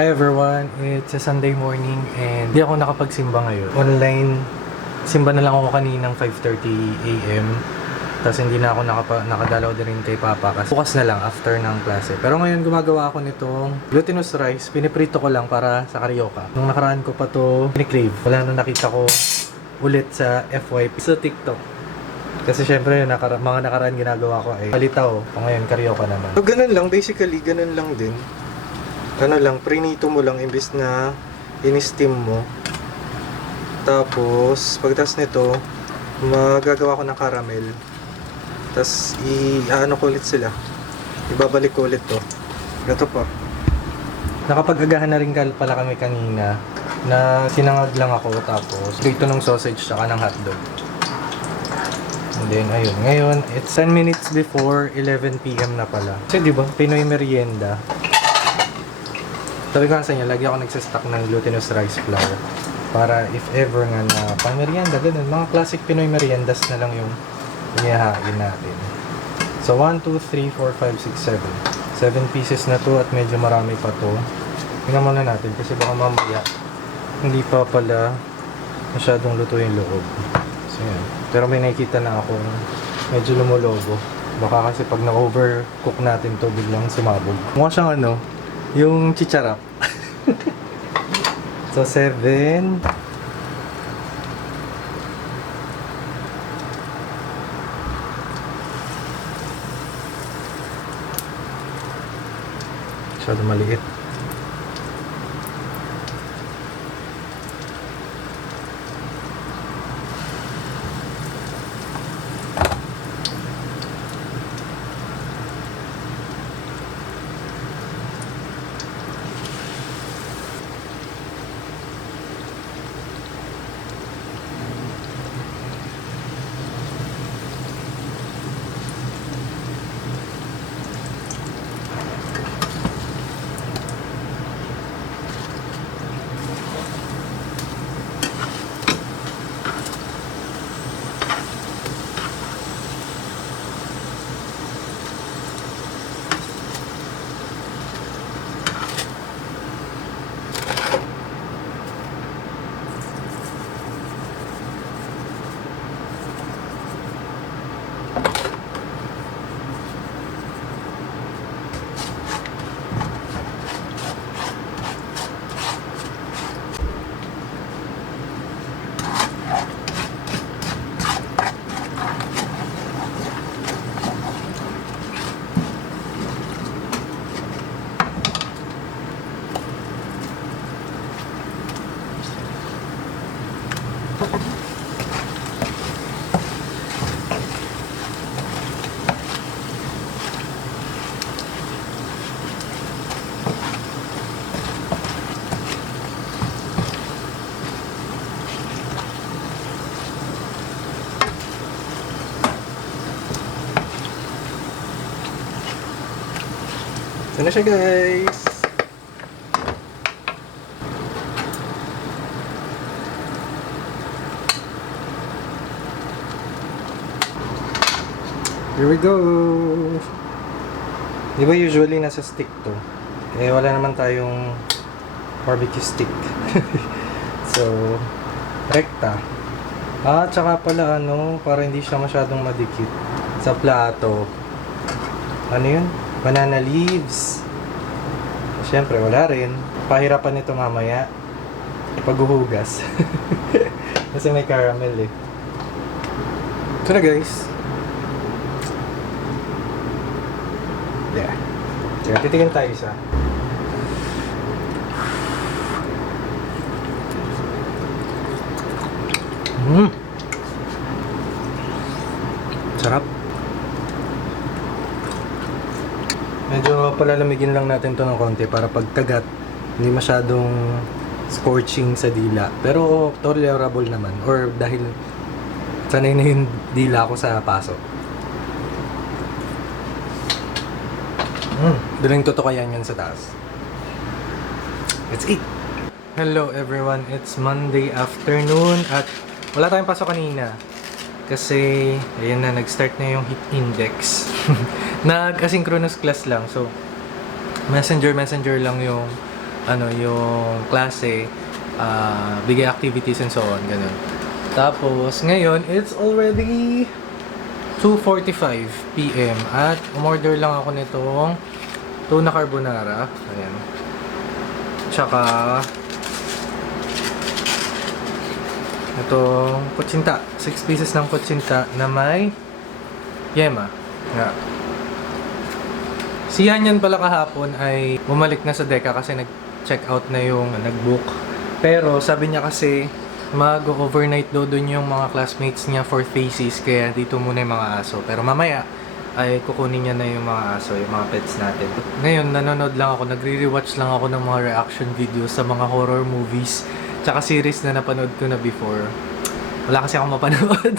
Hi everyone, it's a Sunday morning and hindi ako nakapagsimba ngayon. Online, simba na lang ako kaninang 5:30 AM. Tapos hindi na ako nakadalaw din rin kay Papa kasi bukas na lang after ng klase. Pero ngayon gumagawa ako nitong glutinous rice. Piniprito ko lang para sa carioca. Nung nakaraan ko pa to pinikrave. Wala nung nakita ko ulit sa FYP sa TikTok. Kasi syempre mga nakaraan ginagawa ko ay palitaw. O ngayon carioca naman. So ganun lang, basically ganun lang din. Ano lang, prinito mo lang imbis na in-steam mo. Tapos, pagtas nito, magagawa ko ng caramel. Tapos, i-ano ko ulit sila. Ibabalik ko ulit to. Ito pa. Nakapag-agahan na rin pala kami kanina na sinangag lang ako. Tapos, prito ng sausage saka ng hotdog. And then, ayun. Ngayon, it's 10 minutes before 11 PM na pala. Kasi diba, Pinoy merienda. Sabi ko nga sa inyo, lagi ako nagsastock ng glutinous rice flour para if ever nga na pang merienda, ganun, mga classic Pinoy meriendas na lang yung inihahain natin. So 1, 2, 3, 4, 5, 6, 7 7 pieces na to at medyo marami pa to. Tingnan muna natin kasi baka mamaya hindi pa pala masyadong luto yung loob. So yan. Pero may nakikita na ako medyo lumulobo. Baka kasi pag na-overcook natin to biglang sumabog. Mukha siyang ano, yung chicharap. So 7. Masyado maliit. Ito na siya, guys. Here we go. Di ba usually nasa stick to? Eh wala naman tayong barbecue stick. So, rekta. Tsaka pala ano, para hindi siya masyadong madikit sa plato. Ano yun? Banana leaves. Siyempre, wala rin. Pahirapan nito mamaya. Paghuhugas. Kasi may caramel eh. Ito na, guys. Yeah. Kaya titigan tayo isa. Sarap. Medyo palalamigin lang natin to ng konti para pagkagat hindi masyadong scorching sa dila. Pero tolerable naman or dahil sanay na yung dila ko sa paso. Daling tutukayan yan sa taas. Let's eat! Hello everyone, it's Monday afternoon at wala tayong pasok kanina. Kasi, ayun na, nag-start na yung heat index. Nag-asynchronous class lang. So, messenger lang yung yung klase, bigay activities and so on, ganun. Tapos, ngayon, it's already 2:45 PM at umorder lang ako nitong tuna carbonara. Ayan. Tsaka itong kutsinta. 6 pieces ng kutsinta na may yema. Yeah. Si Yan pala kahapon ay bumalik na sa Deka kasi nag-check out na yung nag-book. Pero sabi niya kasi mag-overnight daw dun yung mga classmates niya for thesis, kaya dito muna yung mga aso. Pero mamaya ay kukunin niya na yung mga aso, yung mga pets natin. Ngayon, nanonood lang ako, nagre-rewatch lang ako ng mga reaction videos sa mga horror movies tsaka series na napanood ko na before. Wala kasi akong mapanood.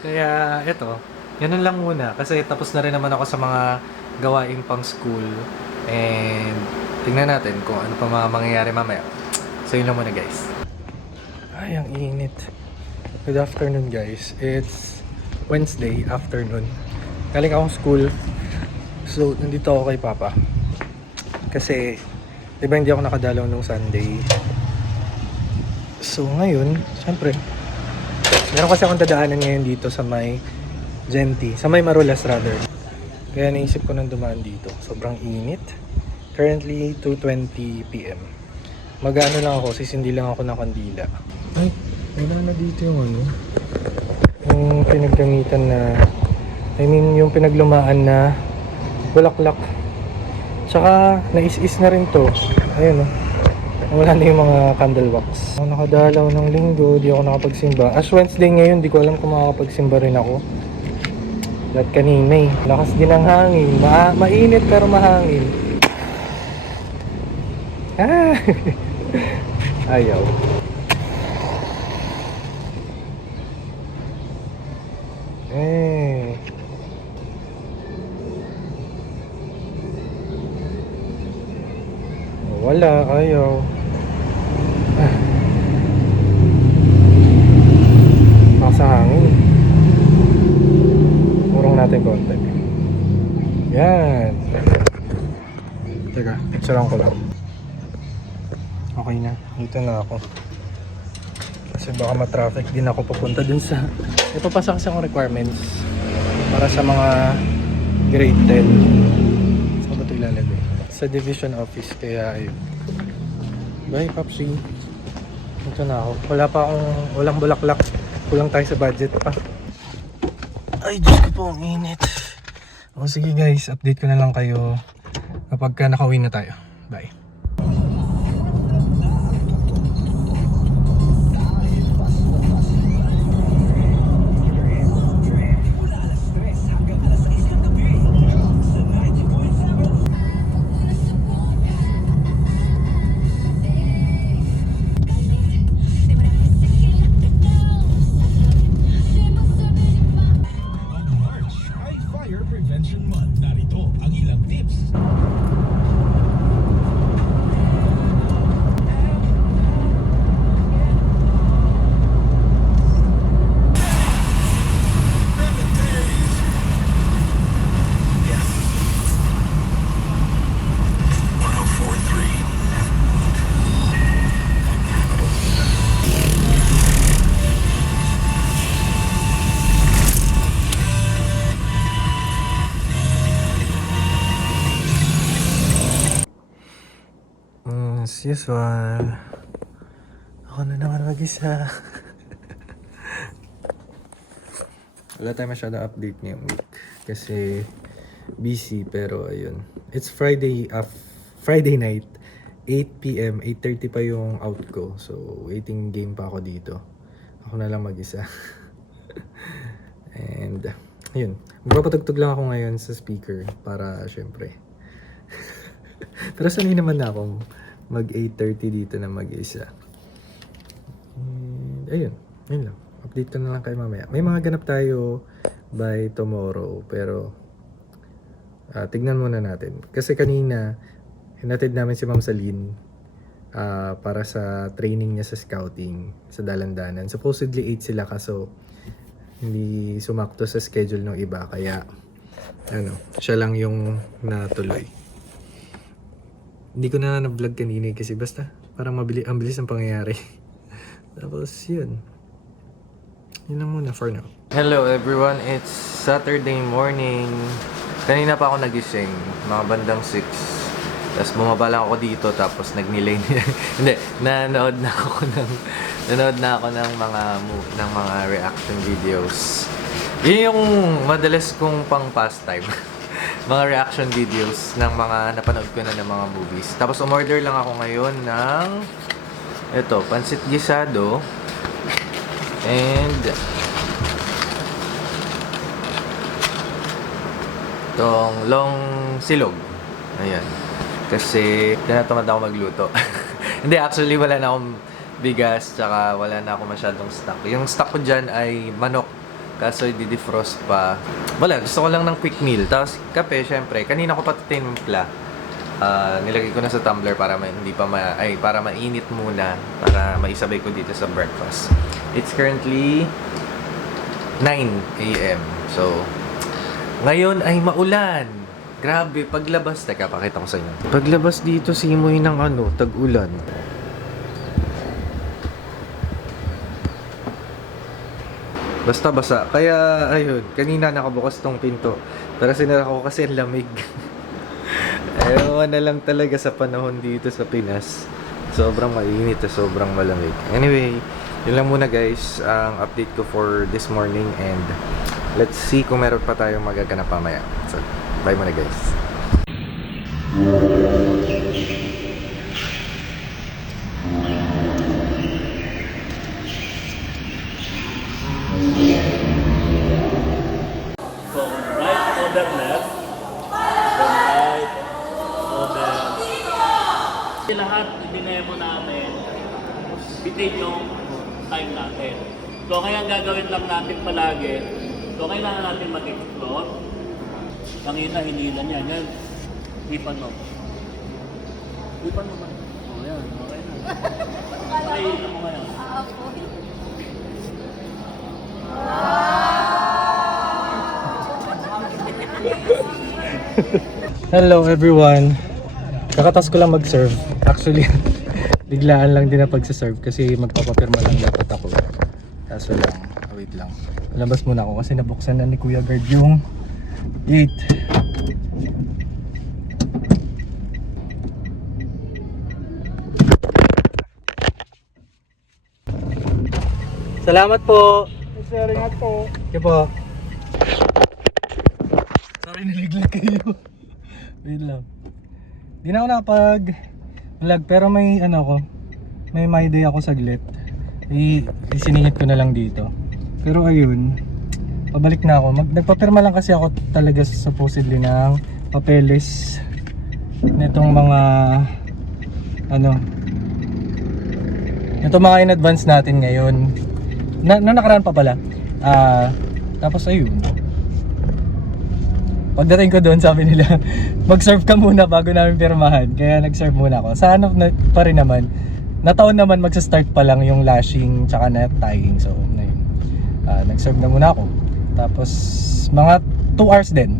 Kaya eto, ganun lang muna. Kasi tapos na rin naman ako sa mga gawain pang school. And tingnan natin kung ano pa mga mangyayari mamaya. So yun lang muna guys. Ay, ang init. Good afternoon guys. It's Wednesday afternoon. Galing akong school. So, nandito ako kay Papa. Kasi, diba hindi ako nakadalaw nung Sunday. So, ngayon, syempre, meron kasi akong dadaanan ngayon dito sa may Genti. Sa may Marulas rather. Kaya naisip ko nang dumaan dito. Sobrang init. Currently, 2:20 PM. Mag-ano lang ako, sisindi lang ako ng kandila. Ay, wala na dito yung yung pinaggamitan na, yung pinaglumaan na bulaklak. Tsaka, nais-is na rin to. Ayun wala na yung mga candle wax. Ako nakadalaw ng linggo, di ako nakapagsimba. As Wednesday ngayon, di ko alam kung makakapagsimba rin ako. At kanina lakas din ang hangin. Mainit pero mahangin. Ayaw. Wala, ayaw. Nasa hangin. Urong natin konti. Yan. Teka, picturean ko lang. Okay na, dito na ako. Kasi baka ma-traffic din ako papunta dun sa... Ipapasa kasi akong requirements para sa mga grade 10. Saan ba ito ilalagay? Sa division office, kaya ayun. Bye, Papsi. Ito na ako. Walang bulaklak. Kulang tayo sa budget pa. Ay, Diyos ko po, ang init. O sige guys, update ko na lang kayo kapag nakauwi na tayo. Bye. As usual, ako na naman mag-isa. Wala tayo masyadong update ngayong week kasi busy, pero ayun. It's Friday night, 8 PM, 8:30 pa yung out ko. So, waiting game pa ako dito. Ako na lang mag-isa. And, ayun. Magpapatugtog lang ako ngayon sa speaker para syempre. Pero sanay naman na akong mag 8:30 dito na mag-isa. And, ayun lang. Update ko na lang kayo mamaya. May mga ganap tayo by tomorrow, pero tignan muna natin. Kasi kanina, hinatid namin si Ma'am Salin para sa training niya sa scouting sa Dalandanan. Supposedly 8 sila, kaso hindi sumakto sa schedule ng iba, kaya siya lang yung natuloy. Hindi ko na na-vlog kanina kasi basta parang ang bilis ng pangyayari. Tapos yun. Yun lang muna for now. Hello everyone, it's Saturday morning. Kanina pa ako nagising, mga bandang 6. Tapos bumaba lang ako dito, tapos nagnilay hindi, nanood na ako ng mga reaction videos. Yun yung madalas kong pang pastime. Mga reaction videos ng mga napanood ko na ng mga movies. Tapos umorder lang ako ngayon ng ito, pansit gisado and itong long silog. Ayan. Kasi tinatamad ako magluto. Hindi, actually wala na akong bigas, tsaka wala na ako masyadong stock. Yung stock ko dyan ay manok. Kaso i-defrost pa. Wala, gusto ko lang ng quick meal. Tapos kape, syempre. Kanina ko pa tinimpla. Nilagay ko na sa tumbler para para mainit muna. Para maisabay ko dito sa breakfast. It's currently 9 a.m. So, ngayon ay maulan. Grabe, paglabas. Teka, pakita ko sa inyo. Paglabas dito, simoy ng tag-ulan. Basta basa. Kaya, ayun, kanina nakabukas tong pinto. Pero sinara ko kasi ang lamig. Ewan na lang talaga sa panahon dito sa Pinas. Sobrang mainit at sobrang malamig. Anyway, yun lang muna guys, ang update ko for this morning. And let's see kung meron pa tayong magaganap pamaya. So, bye muna guys. Lahat dinemo namin within yung time natin. So kaya ang gagawin lang natin palagi, so kailangan natin mag-explore. Kanina hinila niya, yan. Ipan mo. Ipan mo man. O yan, okay na. Okay, ipan mo ngayon. Hello everyone. Kakatas ko lang mag-serve. Actually, biglaan lang din na pag-serve kasi magpapapirma lang dapat ako. Kaso lang, wait lang. Labas muna ako kasi nabuksan na ni Kuya Guard yung gate. Salamat po. Salamat po. Okay po. Sorry, naliglag kayo. Wait lang. Di na ako nakapag-vlog pero may may day ako saglit. Isiningit ko na lang dito. Pero ayun, pabalik na ako. Nagpapirma lang kasi ako talaga supposedly ng papeles nitong mga itong mga in advance natin ngayon. Nakaraan pa pala. Tapos ayun. Pagdating ko doon, sabi nila, mag-serve ka muna bago namin pirmahan. Kaya nag-serve muna ako. Sa pa rin naman, nataon naman magsa-start pa lang yung lashing tsaka net tying. So, nag-serve na muna ako. Tapos, mga 2 hours din.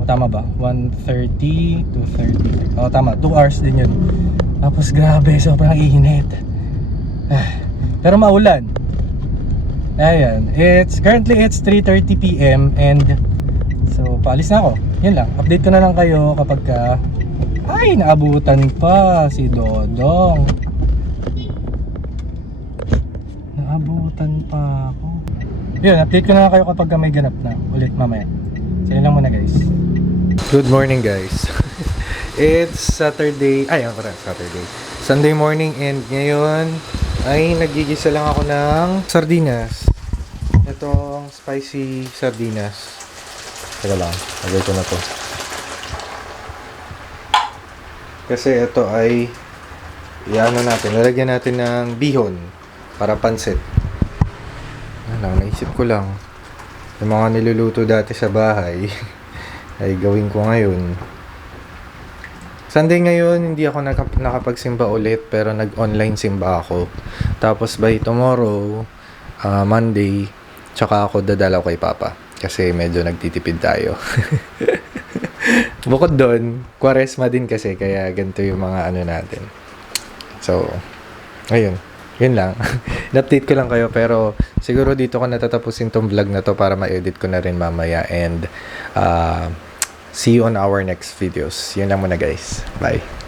O, tama ba? 1:30 to 30. O, tama. 2 hours din yun. Tapos, grabe. Sobrang init. Pero maulan. Ayan. Currently, it's 3:30 p.m. and so, paalis na ako. Yun lang. Update ko na lang kayo kapag ay, naabutan pa si Dodong. Naabutan pa ako. Yun, update ko na lang kayo kapag may ganap na ulit mamaya. So, yun lang muna guys. Good morning guys. It's Saturday. Sunday morning and ngayon ay nagigisa lang ako ng sardinas. Itong spicy sardinas. Teka lang, lagay ko na to. Kasi ito ay lalagyan natin ng bihon para pansit. Naisip ko lang yung mga niluluto dati sa bahay ay gawin ko ngayon. Sunday ngayon, hindi ako nakapagsimba ulit pero nag-online simba ako. Tapos by tomorrow, Monday, tsaka ako dadalaw kay Papa. Kasi medyo nagtitipid tayo. Bukod doon, Quaresma din kasi, kaya ganito yung mga ano natin. So, ayun. Yun lang. In-update ko lang kayo, pero siguro dito ko natatapusin tong vlog na to para ma-edit ko na rin mamaya. And see you on our next videos. Yun lang muna guys. Bye.